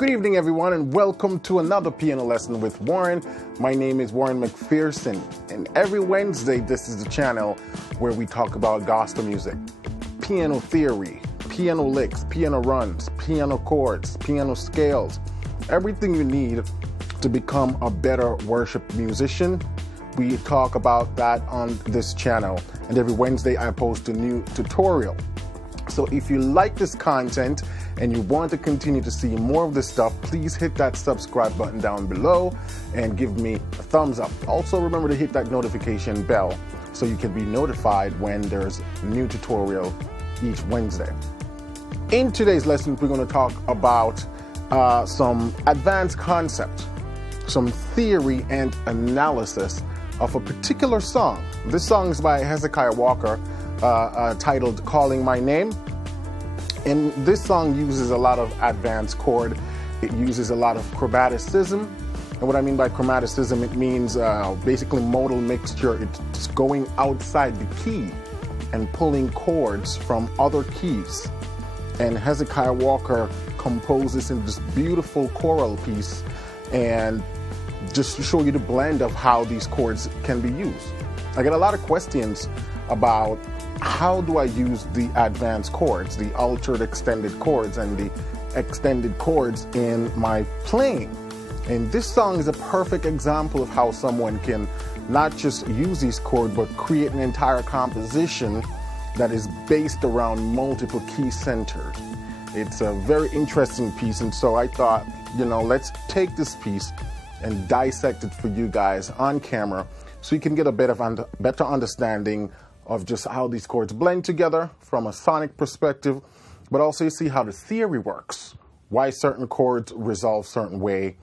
Good evening, everyone, and welcome to another piano lesson with Warren. My name is Warren McPherson, and every Wednesday, this is the channel where we talk about gospel music, piano theory, piano licks, piano runs, piano chords, piano scales, everything you need to become a better worship musician. We talk about that on this channel, and every Wednesday I post a new tutorial. So if you like this content and you want to continue to see more of this stuff, please hit that subscribe button down below and give me a thumbs up. Also remember to hit that notification bell so you can be notified when there's a new tutorial each Wednesday. In today's lesson, we're going to talk about some advanced concepts, some theory and analysis of a particular song. This song is by Hezekiah Walker, titled Calling My Name. And this song uses a lot of advanced chord. It uses a lot of chromaticism. And what I mean by chromaticism, it means basically modal mixture. It's going outside the key and pulling chords from other keys. And Hezekiah Walker composes in this beautiful choral piece, and just to show you the blend of how these chords can be used. I get a lot of questions about how do I use the advanced chords, the altered extended chords and the extended chords in my playing. And this song is a perfect example of how someone can not just use these chords, but create an entire composition that is based around multiple key centers. It's a very interesting piece, and so I thought, let's take this piece and dissect it for you guys on camera so you can get a better understanding of just how these chords blend together from a sonic perspective, but also you see how the theory works, why certain chords resolve certain way,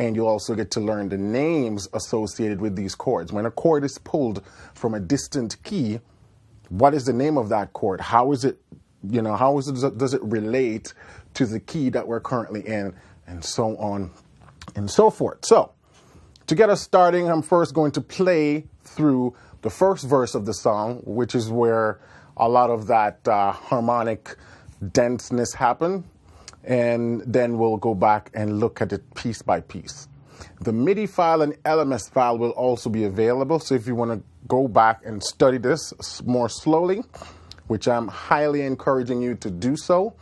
and you'll also get to learn the names associated with these chords. When a chord is pulled from a distant key, what is the name of that chord? How is it, does it relate to the key that we're currently in, and so on and so forth. So, to get us starting, I'm first going to play through the first verse of the song, which is where a lot of that harmonic denseness happened, and then we'll go back and look at it piece by piece. The MIDI file and LMS file will also be available, so if you want to go back and study this more slowly, which I'm highly encouraging you to do so.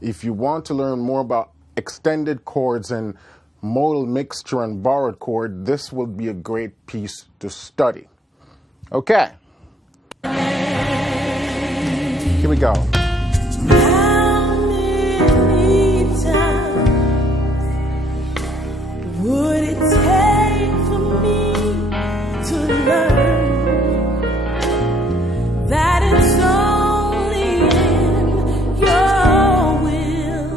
If you want to learn more about extended chords and modal mixture and borrowed chord, this will be a great piece to study. Okay, here we go. How many times would it take for me to learn that it's only in your will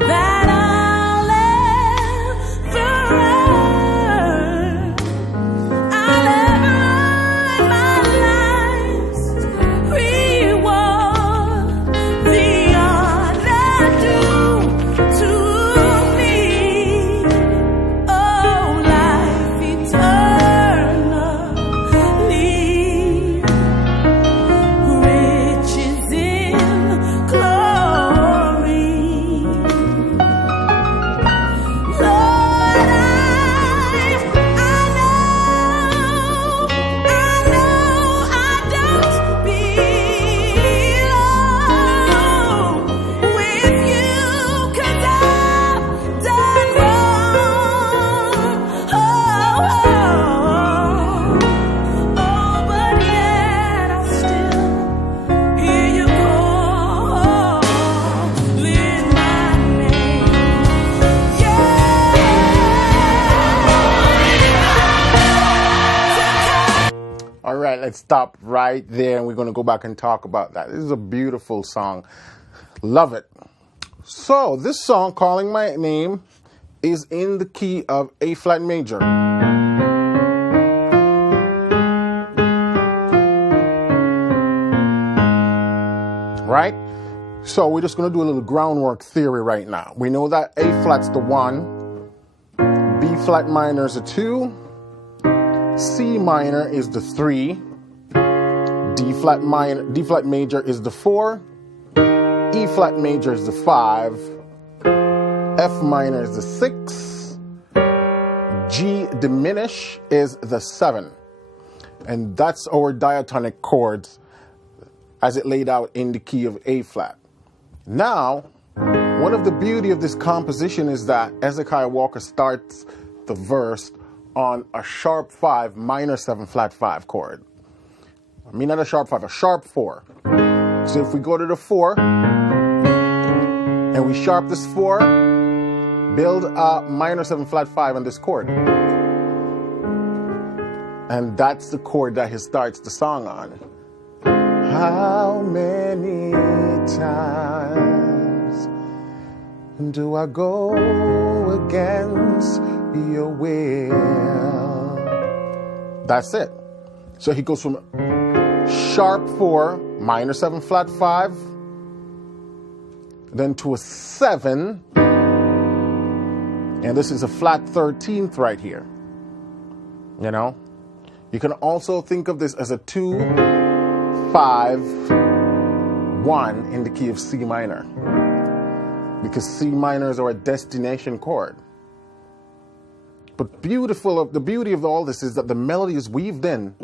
that I'll ever earn? I'll ever earn my life's reward, the honor due to me. Oh, life eternally, riches in glory. Lord, I don't belong with you 'cause I've done wrong. But yet I still hear you calling my name. All right, let's stop right there, and we're going to go back and talk about that. This is a beautiful song. Love it. So, this song, Calling My Name, is in the key of A flat major. Right? So, we're just going to do a little groundwork theory right now. We know that A flat's the 1, B flat minor is a 2, C minor is the 3, D flat major is the 4, E flat major is the 5, F minor is the 6, G diminish is the 7. And that's our diatonic chords as it laid out in the key of A flat. Now, one of the beauty of this composition is that Hezekiah Walker starts the verse on a sharp 5 minor 7 flat 5 chord. I mean not a sharp 5, a sharp 4. So if we go to the 4 and we sharp this 4, build a minor 7 flat 5 on this chord. And that's the chord that he starts the song on. How many times do I go against your will? That's it. So he goes from sharp 4, minor 7 flat 5, then to a 7, and this is a flat 13th right here. You know? You can also think of this as a 2, 5, 1 in the key of C minor, because C minor is our destination chord. But the beauty of all this is that the melody is weaved in.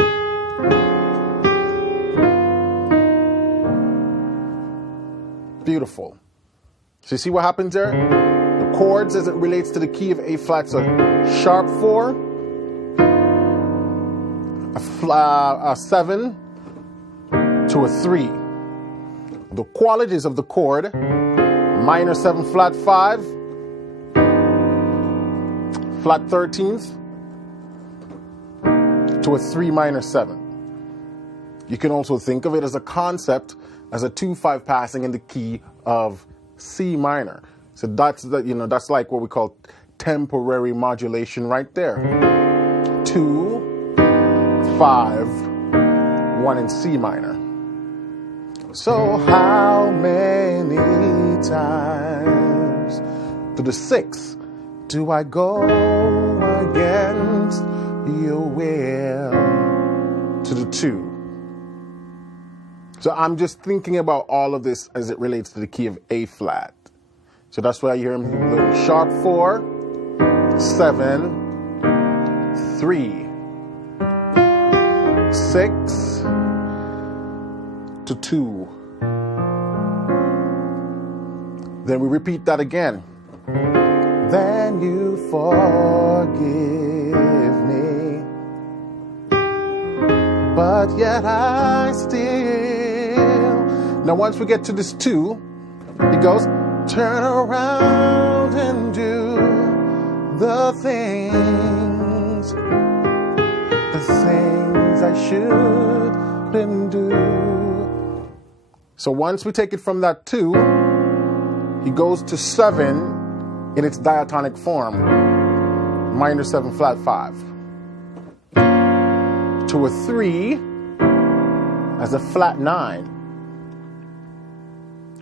Beautiful. So you see what happens there? The chords as it relates to the key of A flat, so sharp 4, a 7 to a 3. The qualities of the chord: minor 7 flat 5, flat 13th to a 3 minor 7. You can also think of it as a concept as a 2-5 passing in the key of C minor. So that's that's like what we call temporary modulation right there. 2, 5, 1 in C minor. So how many times to the 6 do I go against your will? To the 2. So I'm just thinking about all of this as it relates to the key of A flat. So that's why you hear him doing sharp 4, 7, 3, 6 to 2. Then we repeat that again. Then you forgive me, but yet I still. Now once we get to this 2, he goes, turn around and do the things I shouldn't do. So once we take it from that 2, he goes to 7 in its diatonic form, minor 7 flat 5, to a 3 as a flat 9.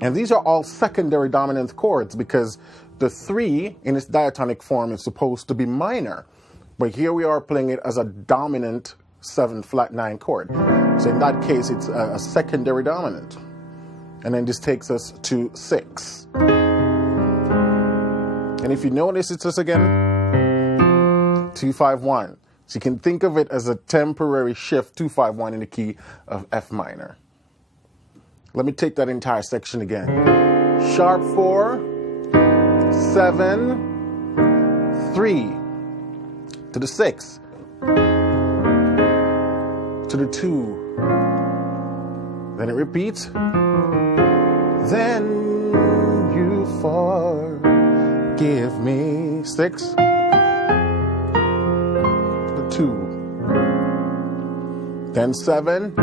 And these are all secondary dominant chords because the 3 in its diatonic form is supposed to be minor. But here we are playing it as a dominant 7 flat 9 chord. So in that case, it's a secondary dominant. And then this takes us to 6. And if you notice, it's just again 2, 5, 1. So you can think of it as a temporary shift, 2, 5, 1 in the key of F minor. Let me take that entire section again. Sharp 4, 7, 3, to the 6, to the 2. Then it repeats. Then you forgive me. 6, to the 2. Then 7.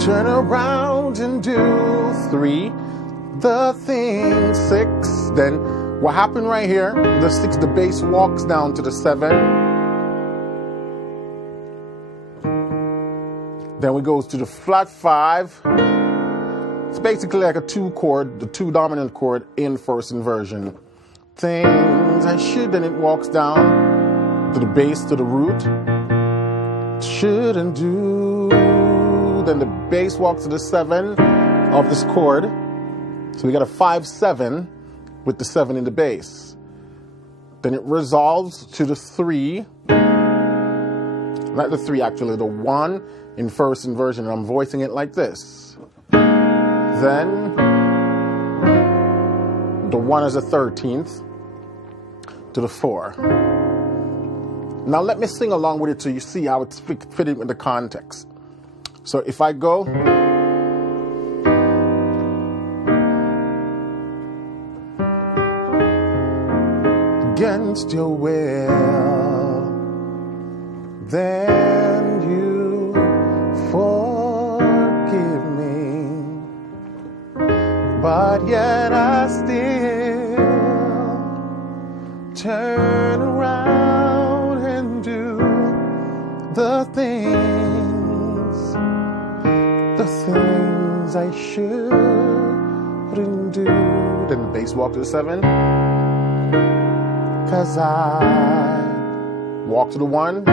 Turn around and do 3, the thing. 6. Then what happened right here? The 6, the bass walks down to the 7. Then we go to the flat 5. It's basically like a 2 chord, the 2 dominant chord in first inversion. Things I should, then it walks down to the bass, to the root. Shouldn't do. Then the bass walks to the 7 of this chord. So we got a 5, 7, with the 7 in the bass. Then it resolves to the 3, not the 3 actually, the 1 in first inversion, and I'm voicing it like this. Then the 1 as a 13th to the 4. Now let me sing along with it so you see how it's fitting in the context. So if I go against your will, then you forgive me, but yet I still turn around and do the things I shouldn't do. Then the bass walk to the 7. 'Cause I walk to the 1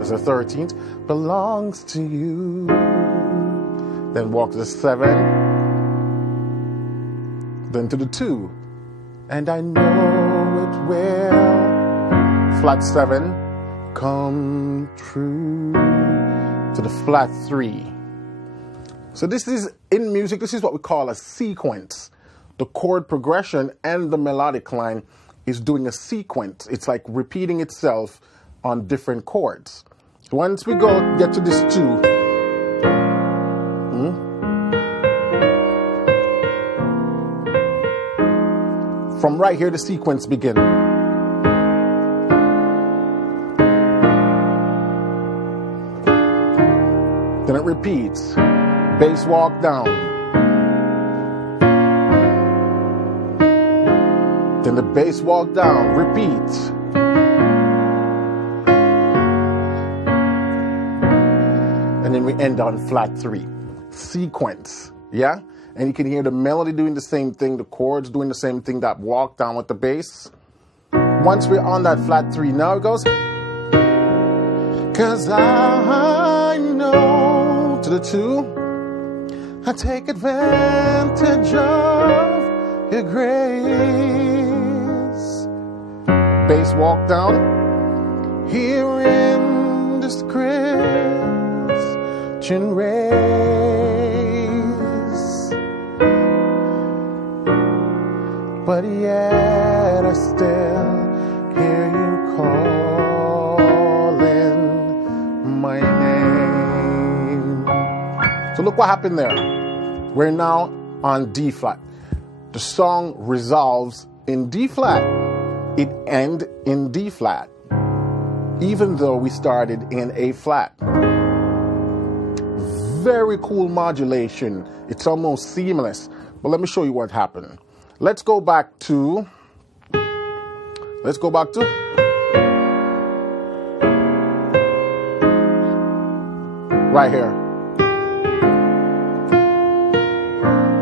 as a 13th, belongs to you. Then walk to the 7, then to the 2, and I know it will. Flat 7, come true to the flat 3. So this is, in music, this is what we call a sequence. The chord progression and the melodic line is doing a sequence. It's like repeating itself on different chords. Once we get to this 2, from right here the sequence begins. Then it repeats. Bass walk down. Then the bass walk down, repeat. And then we end on flat 3. Sequence, yeah? And you can hear the melody doing the same thing, the chords doing the same thing, that walk down with the bass. Once we're on that flat 3, now it goes. 'Cause I know, to the 2, I take advantage of your grace. Bass walk down. Here in this Christian race, but yet I still hear you calling my name. So look what happened there. We're now on D flat. The song resolves in D flat. It ends in D flat, even though we started in A flat. Very cool modulation. It's almost seamless. But let me show you what happened. Let's go back to right here.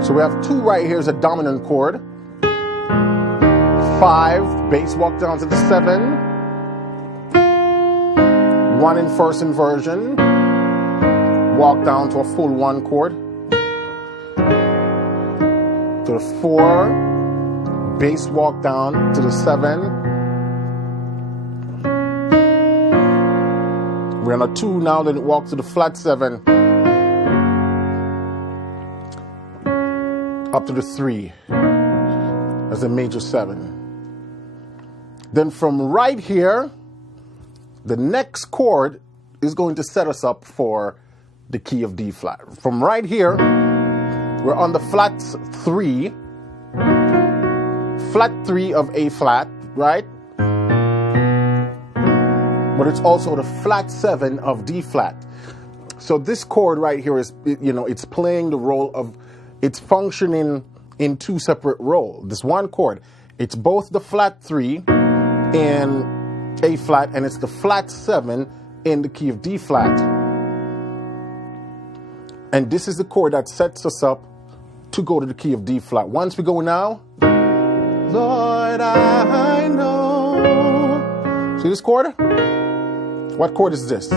So we have 2 right here is a dominant chord. 5, bass walk down to the 7. 1 in first inversion. Walk down to a full 1 chord. To the 4, bass walk down to the 7. We're on a 2 now, then it walks to the flat 7. Up to the 3 as a major 7. Then from right here, the next chord is going to set us up for the key of D flat. From right here, we're on the flat 3 of A flat, right? But it's also the flat 7 of D flat. So this chord right here is, it's playing the role of, it's functioning in 2 separate roles. This one chord, it's both the flat 3 in A flat, and it's the flat 7 in the key of D flat. And this is the chord that sets us up to go to the key of D flat. Once we go now, Lord, I know. See this chord? What chord is this?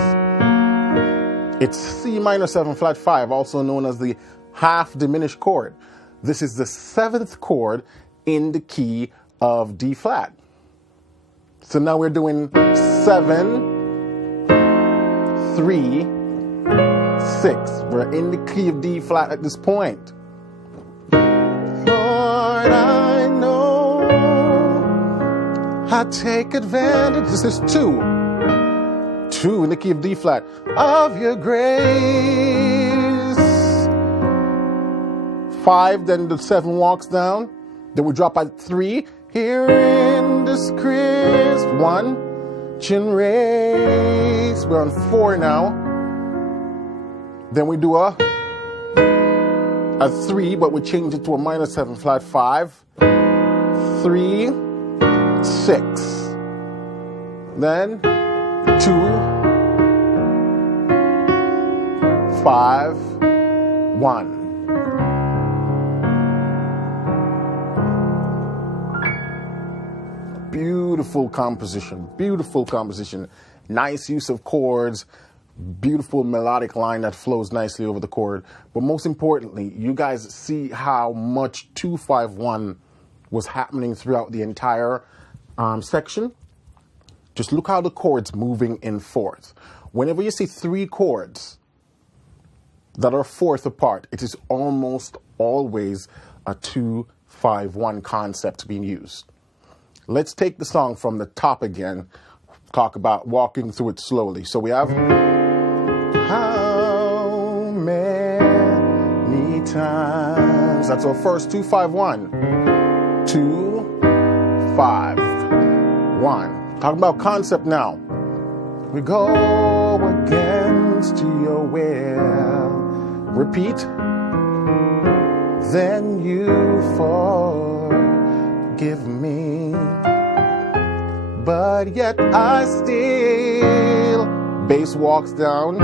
It's C minor 7 flat 5, also known as the half diminished chord. This is the 7th chord in the key of D flat. So now we're doing 7, 3, 6. We're in the key of D flat at this point. Lord, I know I take advantage. This is 2. 2 in the key of D flat of your grace. 5, then the 7 walks down. Then we drop at 3. Here in this crisp 1, chin raise. We're on 4 now. Then we do a 3, but we change it to a minor 7 flat 5. 3, 6. Then 2, 5, 1. Beautiful composition, beautiful composition. Nice use of chords, beautiful melodic line that flows nicely over the chord. But most importantly, you guys see how much 2-5-1 was happening throughout the entire section. Just look how the chords moving in fourth. Whenever you see 3 chords that are fourth apart, it is almost always a 2-5-1 concept being used. Let's take the song from the top again, talk about walking through it slowly. So we have how many times. That's our first 2-5-1. 2-5-1. Talking about concept now. We go against your will. Repeat. Then you forgive me. But yet I still. Bass walks down.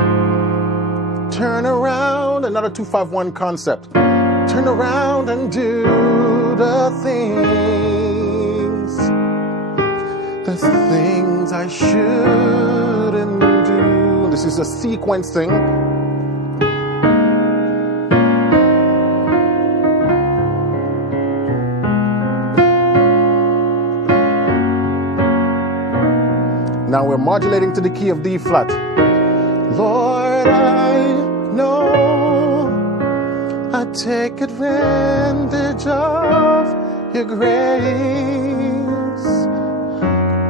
Turn around. Another 2-5-1 concept. Turn around and do the things. The things I shouldn't do. This is a sequencing. Now we're modulating to the key of D flat. Lord, I know I take advantage of your grace.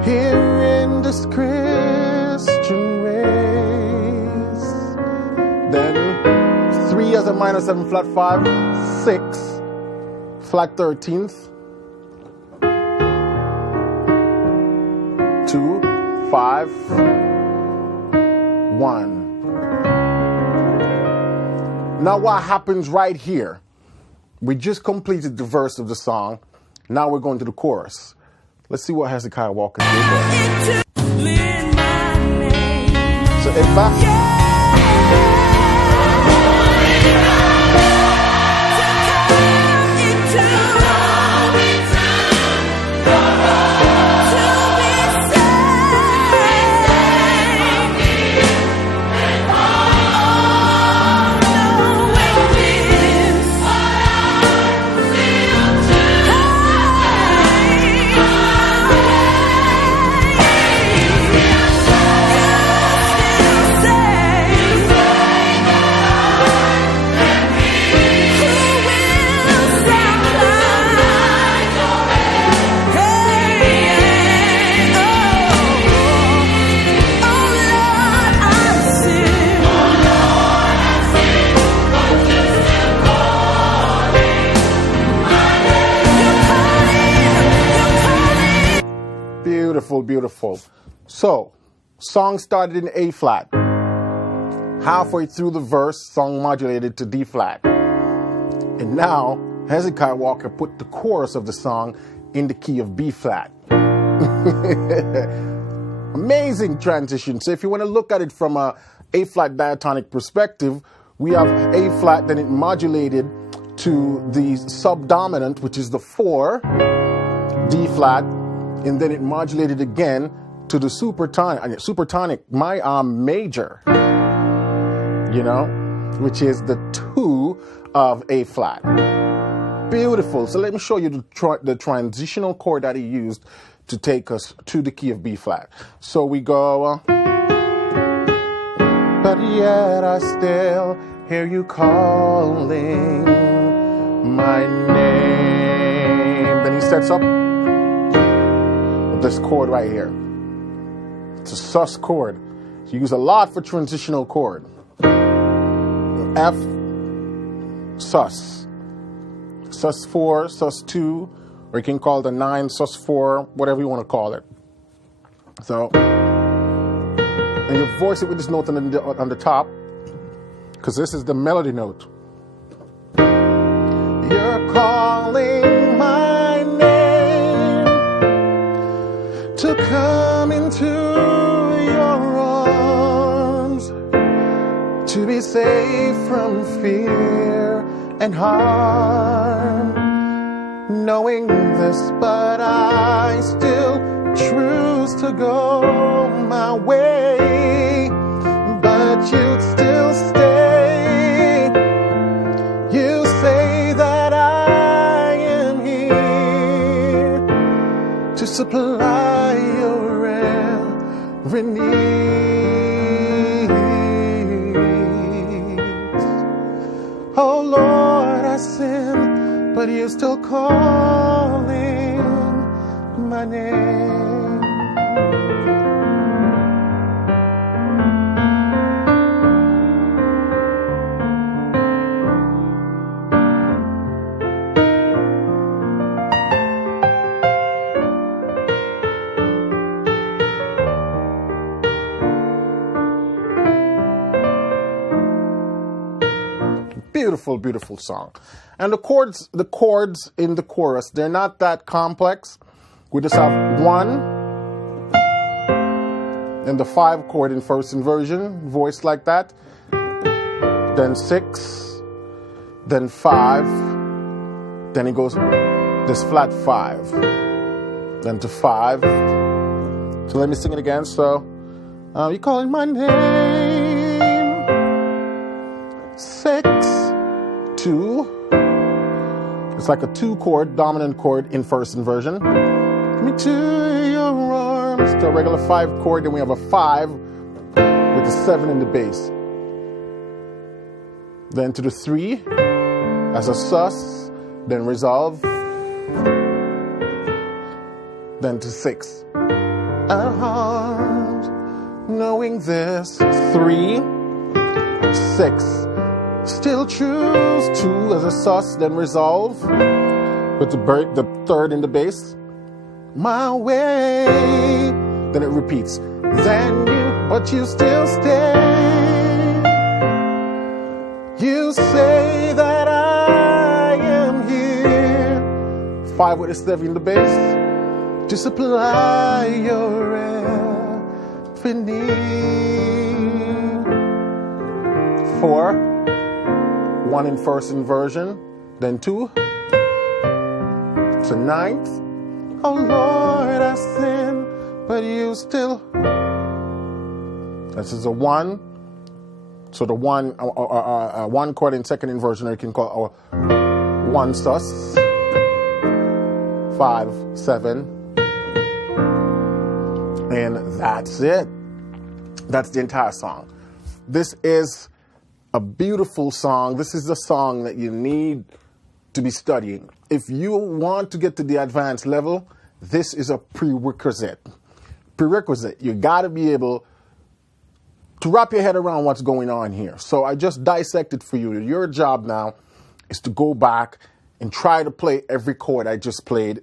Here in this Christian race. Then 3 as a minor 7 flat 5, 6 flat 13th, 2, 5, 1. Now what happens right here? We just completed the verse of the song. Now we're going to the chorus. Let's see what Hezekiah Walker did there. So if I... Beautiful. So, song started in A flat. Halfway through the verse, song modulated to D flat. And now, Hezekiah Walker put the chorus of the song in the key of B flat. Amazing transition. So if you want to look at it from a A flat diatonic perspective, we have A flat, then it modulated to the subdominant, which is the 4, D flat, and then it modulated again to the supertonic, my major, you know, which is the 2 of A flat. Beautiful. So let me show you the transitional chord that he used to take us to the key of B flat. So we go, but yet I still hear you calling my name. Then he sets up this chord right here. It's a sus chord. So you use a lot for transitional chord. F, sus. Sus 4, sus 2, or you can call it a 9, sus 4, whatever you want to call it. So, and you voice it with this note on the top, because this is the melody note. You're calling my name to come into your arms, to be safe from fear and harm, knowing this, but I still choose to go my way, but you'd still stay. You say that I am here to supply your every need. Oh Lord, I sin, but you're still calling my name. Beautiful, beautiful song. And the chords in the chorus, they're not that complex. We just have 1 and the 5 chord in first inversion, voiced like that. Then 6, then 5, then it goes this flat 5, then to 5. So let me sing it again. So you're calling my name. 6, 2. It's like a 2 chord, dominant chord in first inversion. Me to your arms, to a regular 5 chord. Then we have a 5 with a 7 in the bass. Then to the 3 as a sus, then resolve. Then to 6. Arms, knowing this. 3, 6. Still choose 2 as a sus, then resolve with the 3rd in the bass. My way. Then it repeats. But you still stay. You say that I am here. 5 with a 7 in the bass to supply your every need. 4. 1 in first inversion, then 2 to 9th. Oh Lord, I sin, but you still. This is a 1. So the 1 chord in second inversion, or you can call it 1 sus. 5, 7, and that's it. That's the entire song. This is a beautiful song. This is the song that you need to be studying. If you want to get to the advanced level, this is a prerequisite. You got to be able to wrap your head around what's going on here. So I just dissected for you. Your job now is to go back and try to play every chord I just played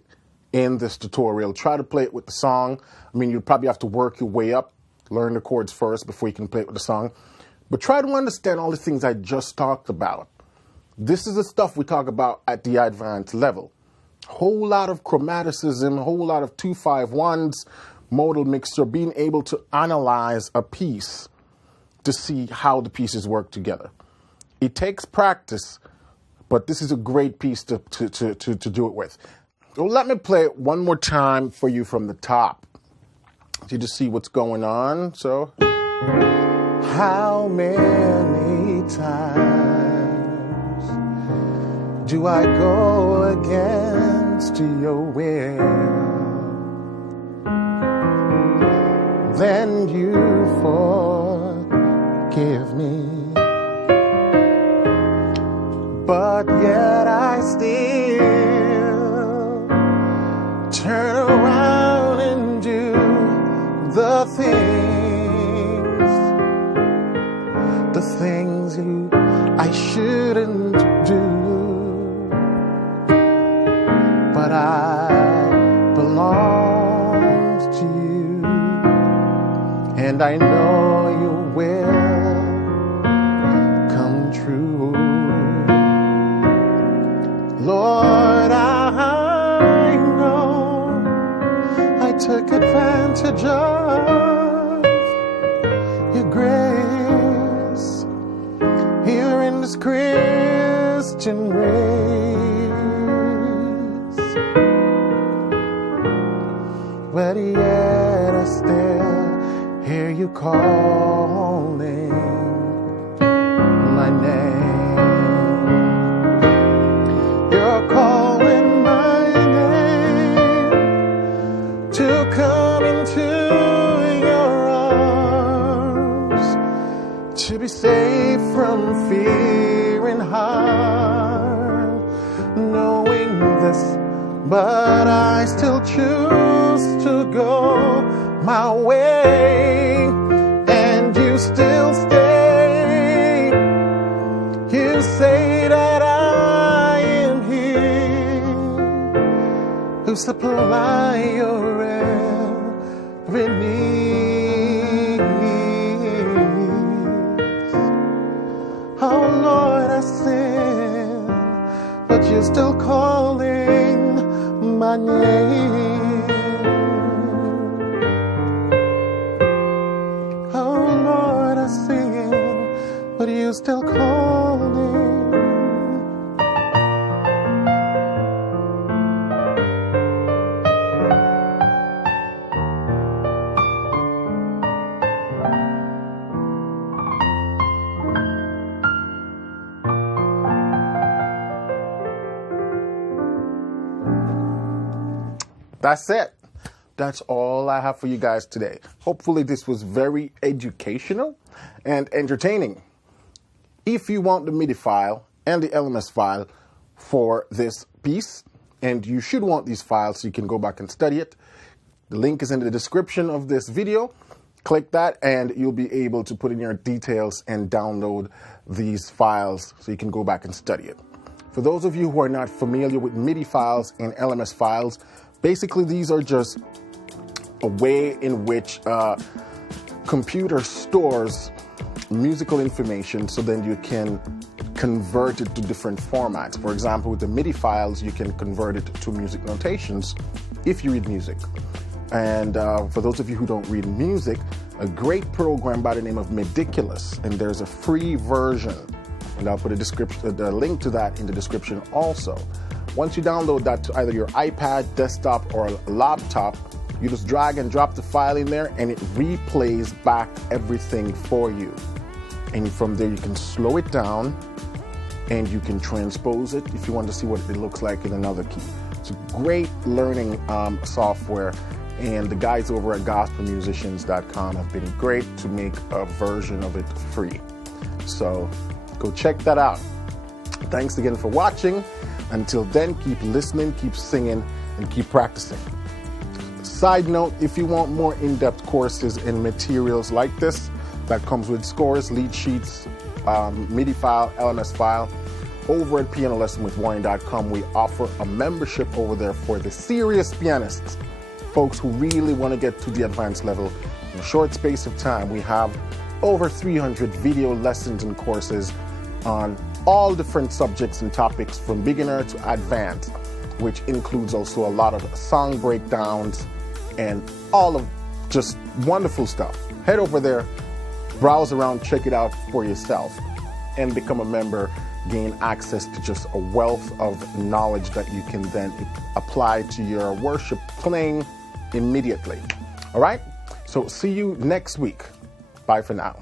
in this tutorial. Try to play it with the song. I mean, you'll probably have to work your way up, learn the chords first before you can play it with the song. But try to understand all the things I just talked about. This is the stuff we talk about at the advanced level. Whole lot of chromaticism, whole lot of 2-5-1s, modal mixture, being able to analyze a piece to see how the pieces work together. It takes practice, but this is a great piece to do it with. So let me play it one more time for you from the top. You just see what's going on. So, how many times do I go against your will? Then you forgive me. But yet I still turn around and do the things I shouldn't do. But I belong to you, and I know you will come true. Lord, I know I took advantage of your grace here in this Christian race, but yet I still hear you calling my name. You're calling my name to come into your arms, to be safe from fear and harm, knowing this, but I still choose to go my way, and you still stay. You say that I am here to supply your every need. Oh Lord, I sin, but you're still calling my name. Oh Lord, I sin, but you're still calling. That's it. That's all I have for you guys today. Hopefully this was very educational and entertaining. If you want the MIDI file and the LMS file for this piece, and you should want these files so you can go back and study it, the link is in the description of this video. Click that and you'll be able to put in your details and download these files so you can go back and study it. For those of you who are not familiar with MIDI files and LMS files, basically these are just a way in which computer stores musical information so then you can convert it to different formats. For example, with the MIDI files, you can convert it to music notations if you read music. And for those of you who don't read music, a great program by the name of Meticulous, and there's a free version, and I'll put the link to that in the description also. Once you download that to either your iPad, desktop, or a laptop, you just drag and drop the file in there and it replays back everything for you. And from there you can slow it down and you can transpose it if you want to see what it looks like in another key. It's a great learning software, and the guys over at gospelmusicians.com have been great to make a version of it free. So go check that out. Thanks again for watching. Until then, keep listening, keep singing, and keep practicing. Side note, if you want more in-depth courses and materials like this, that comes with scores, lead sheets, MIDI file, LMS file, over at pianolessonwithwarren.com, we offer a membership over there for the serious pianists, folks who really want to get to the advanced level in a short space of time. We have over 300 video lessons and courses on all different subjects and topics from beginner to advanced, which includes also a lot of song breakdowns and all of just wonderful stuff. Head over there, browse around, check it out for yourself, and become a member. Gain access to just a wealth of knowledge that you can then apply to your worship playing immediately. All right? So see you next week. Bye for now.